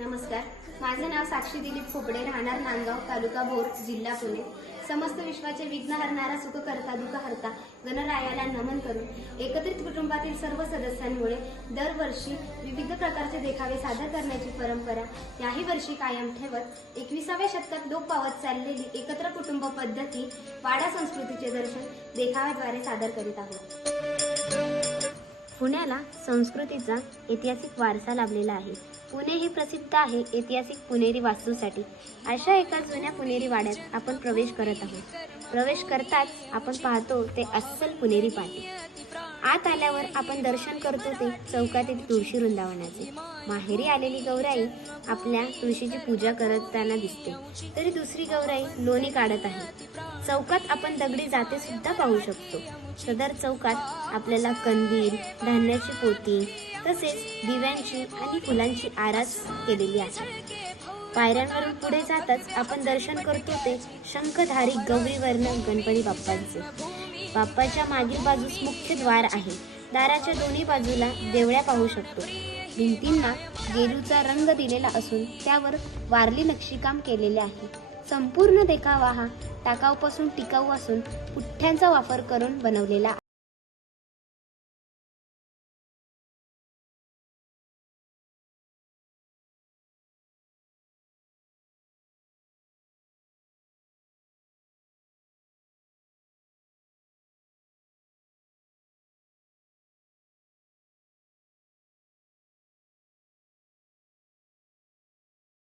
नमस्कार. माझं नाव साक्षी दिलीप खोपडे राहणार नांदगाव तालुका भोर जिल्हा पुणे. समस्त विश्वाचे विघ्न हरणारा सुख करता दुःख हरता गणरायाला नमन करून एकत्रित कुटुंबातील सर्व सदस्यांमुळे दरवर्षी विविध प्रकारचे देखावे सादर करण्याची परंपरा याही वर्षी कायम ठेवत एकविसाव्या शतकात लोक पावत चाललेली एकत्र कुटुंब पद्धती वाडा संस्कृतीचे दर्शन देखाव्याद्वारे सादर करीत आहोत. पुण्याला संस्कृतीचा ऐतिहासिक वारसा लाभलेला आहे. पुणे हे प्रसिद्ध आहे ऐतिहासिक पुणेरी वास्तूसाठी. अशा एका जुन्या पुणेरी वाड्यात आपण प्रवेश करत आहोत. प्रवेश करताच आपण पाहतो ते अस्सल पुणेरी पाटी. आत आल्यावर आपण दर्शन करतो ते चौकातील तुळशी वृंदावनाचे. माहेरी आलेली गौराई आपल्या तुळशीची पूजा करताना दिसते. तरी दुसरी गौराई लोणी काढत आहे. चौकात आपण दगडी जाते सुद्धा पाहू शकतो. सदर चौकात आपल्याला कंदील धान्याची पोती तसेच दिव्यांची आणि फुलांची आरास केलेली आहे. पायऱ्यांवरून पुढे जाताच आपण दर्शन करतो ते शंखधारी गौरीवर्ण गणपती बाप्पांचे. बाप्पाच्या मागील बाजूस मुख्य द्वार आहे. दाराच्या दोन्ही बाजूला देवळ्या पाहू शकतो. भिंतींना गेरूचा रंग दिलेला असून त्यावर वारली नक्षीकाम केलेले आहे. संपूर्ण देखावा हा टाकाऊपासून टिकाऊ असून पुठ्ठ्यांचा वापर करून बनवलेला